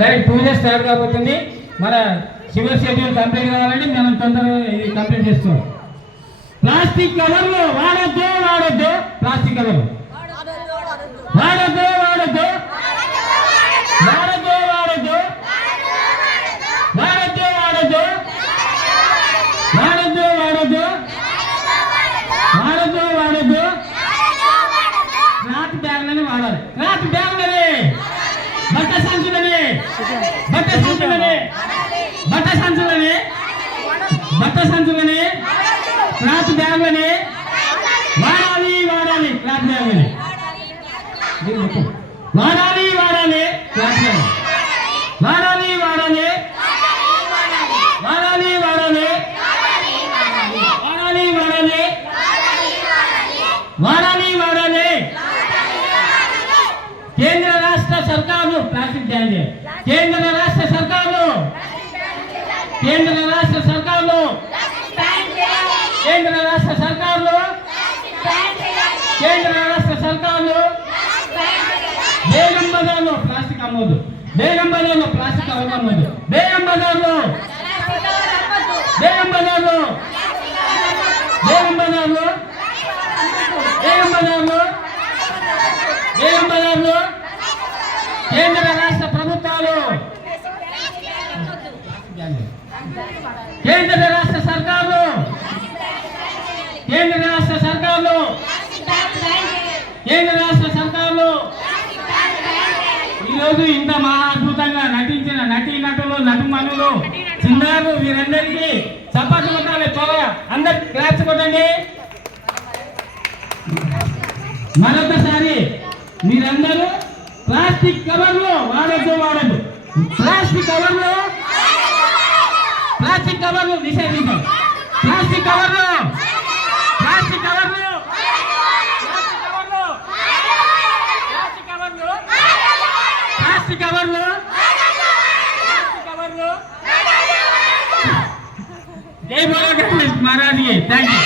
Right పూజ start కాబోతుంది. మన civil schedule complete కావాలంటే మనం తొందరగా ఇది కంప్లీట్ చేస్తున్నాం. ప్లాస్టిక్ కవర్లు వాడొద్దు వాడొద్దు. ప్లాస్టిక్ కవర్లు వాడొద్దు వాడొద్దు వాడొద్దు వాడొద్దు వాడొద్దు వాడొద్దు వాడొద్దు వాడొద్దు వాడొద్దు వాడొద్దు. క్లాత్ బ్యాగ్లని వాడాలి. క్లాత్ బ్యాగ్లని, బట్ట సంచులని, బట్ట సంచులని, బట్ట సంచులని, బట్ట సంచులని, క్లాత్ బ్యాగ్లని వాడాలి వాడాలి. క్లాత్ బ్యాగ్లని వాడాలి వాడాలి. క్లాత్ బ్యాగ్ వాడాలి వాడాలి వాడాలి వాడాలి వాడాలి వాడాలి వాడాలి వాడాలి. కేంద్ర రాష్ట్ర సర్కార్లు ప్లాస్టిక్ బ్యాన్ చేయాలి. కేంద్ర రాష్ట్ర సర్కార్లు, కేంద్ర రాష్ట్ర సర్కార్లు, కేంద్ర రాష్ట్ర సర్కార్లు, కేంద్ర రాష్ట్ర సర్కార్లు బేగం బజార్లో ప్లాస్టిక్ అమ్మొద్దు. బేగం బజార్లో ప్లాస్టిక్ అమ్మొద్దు. బేగం బజార్లో, బేగం బజార్లో, బేగం బజార్లో, బేగం బజార్లో, బేగం బజార్లో కేంద్ర రాష్ట్ర ప్రభుత్వాలు, కేంద్ర రాష్ట్ర సర్కార్లు, కేంద్ర రాష్ట్ర సర్కార్లు, కేంద్ర రాష్ట్ర సర్కార్లు ఈరోజు ఇంత మహా అద్భుతంగా నటించిన నటీనటులు, నటుమణులు, చిన్నారు వీరందరికీ చప్పట్లు కొట్టాలి. త్వరగా అందరు క్లాప్స్ కొట్టండి. మరొకసారి మీరందరూ ప్లాస్టిక్ కవర్లు వాడద్దు వాడద్దు. ప్లాస్టిక్ కవర్లు, ప్లాస్టిక్ కవర్లు నిషేధించాలి. ప్లాస్టిక్ కవర్లు, ప్లాస్టిక్ కవర్లు, ప్లాస్టిక్ కవర్లు, జై బోలో గణేష్ మహారాజ్ కి. Thank you.